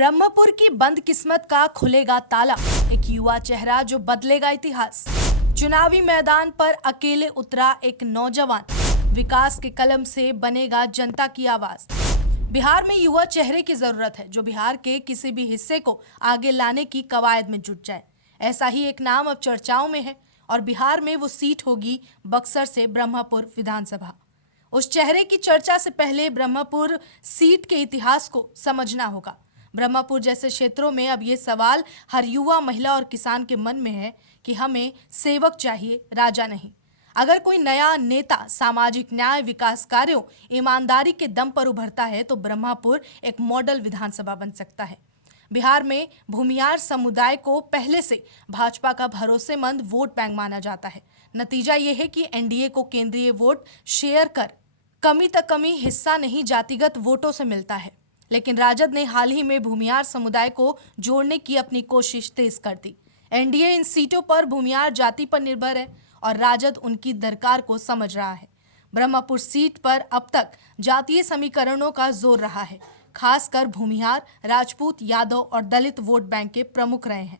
ब्रह्मपुर की बंद किस्मत का खुलेगा ताला, एक युवा चेहरा जो बदलेगा इतिहास। चुनावी मैदान पर अकेले उतरा एक नौजवान, विकास के कलम से बनेगा जनता की आवाज। बिहार में युवा चेहरे की जरूरत है जो बिहार के किसी भी हिस्से को आगे लाने की कवायद में जुट जाए। ऐसा ही एक नाम अब चर्चाओं में है और बिहार में वो सीट होगी बक्सर से ब्रह्मपुर विधानसभा। उस चेहरे की चर्चा से पहले ब्रह्मपुर सीट के इतिहास को समझना होगा। ब्रह्मपुर जैसे क्षेत्रों में अब ये सवाल हर युवा, महिला और किसान के मन में है कि हमें सेवक चाहिए, राजा नहीं। अगर कोई नया नेता सामाजिक न्याय, विकास कार्यों, ईमानदारी के दम पर उभरता है तो ब्रह्मपुर एक मॉडल विधानसभा बन सकता है। बिहार में भूमियार समुदाय को पहले से भाजपा का भरोसेमंद वोट बैंक माना जाता है। नतीजा ये है कि एनडीए को केंद्रीय वोट शेयर कर कमी तक कमी हिस्सा नहीं, जातिगत वोटों से मिलता है। लेकिन राजद ने हाल ही में भूमियार समुदाय को जोड़ने की अपनी कोशिश तेज कर दी। एनडीए इन सीटों पर भूमियार जाति पर निर्भर है और राजद उनकी दरकार को समझ रहा है। ब्रह्मपुर सीट पर अब तक जातीय समीकरणों का जोर रहा है, खासकर भूमिहार, राजपूत, यादव और दलित वोट बैंक के प्रमुख रहे हैं।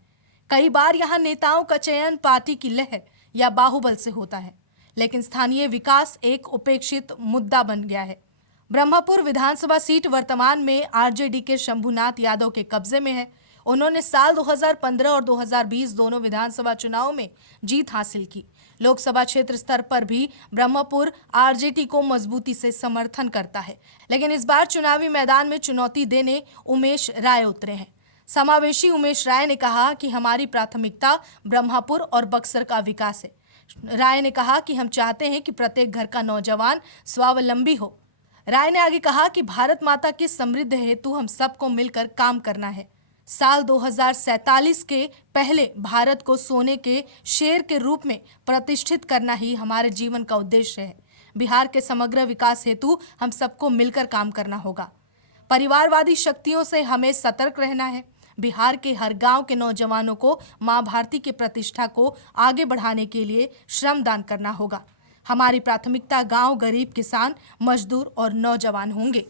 कई बार यहाँ नेताओं का चयन पार्टी की लहर या बाहुबल से होता है, लेकिन स्थानीय विकास एक उपेक्षित मुद्दा बन गया है। ब्रह्मपुर विधानसभा सीट वर्तमान में आरजेडी के शंभुनाथ यादव के कब्जे में है। उन्होंने साल 2015 और 2020 दोनों विधानसभा चुनाव में जीत हासिल की। लोकसभा क्षेत्र स्तर पर भी ब्रह्मपुर आरजेडी को मजबूती से समर्थन करता है, लेकिन इस बार चुनावी मैदान में चुनौती देने उमेश राय उतरे हैं। समावेशी उमेश राय ने कहा कि हमारी प्राथमिकता ब्रह्मपुर और बक्सर का विकास है। राय ने कहा कि हम चाहते हैं कि प्रत्येक घर का नौजवान स्वावलंबी हो। राय ने आगे कहा कि भारत माता की समृद्धि हेतु हम सबको मिलकर काम करना है। साल 2047 के पहले भारत को सोने के शेर के रूप में प्रतिष्ठित करना ही हमारे जीवन का उद्देश्य है। बिहार के समग्र विकास हेतु हम सबको मिलकर काम करना होगा। परिवारवादी शक्तियों से हमें सतर्क रहना है। बिहार के हर गांव के नौजवानों को मां भारती की प्रतिष्ठा को आगे बढ़ाने के लिए श्रमदान करना होगा। हमारी प्राथमिकता गांव, गरीब, किसान, मजदूर और नौजवान होंगे।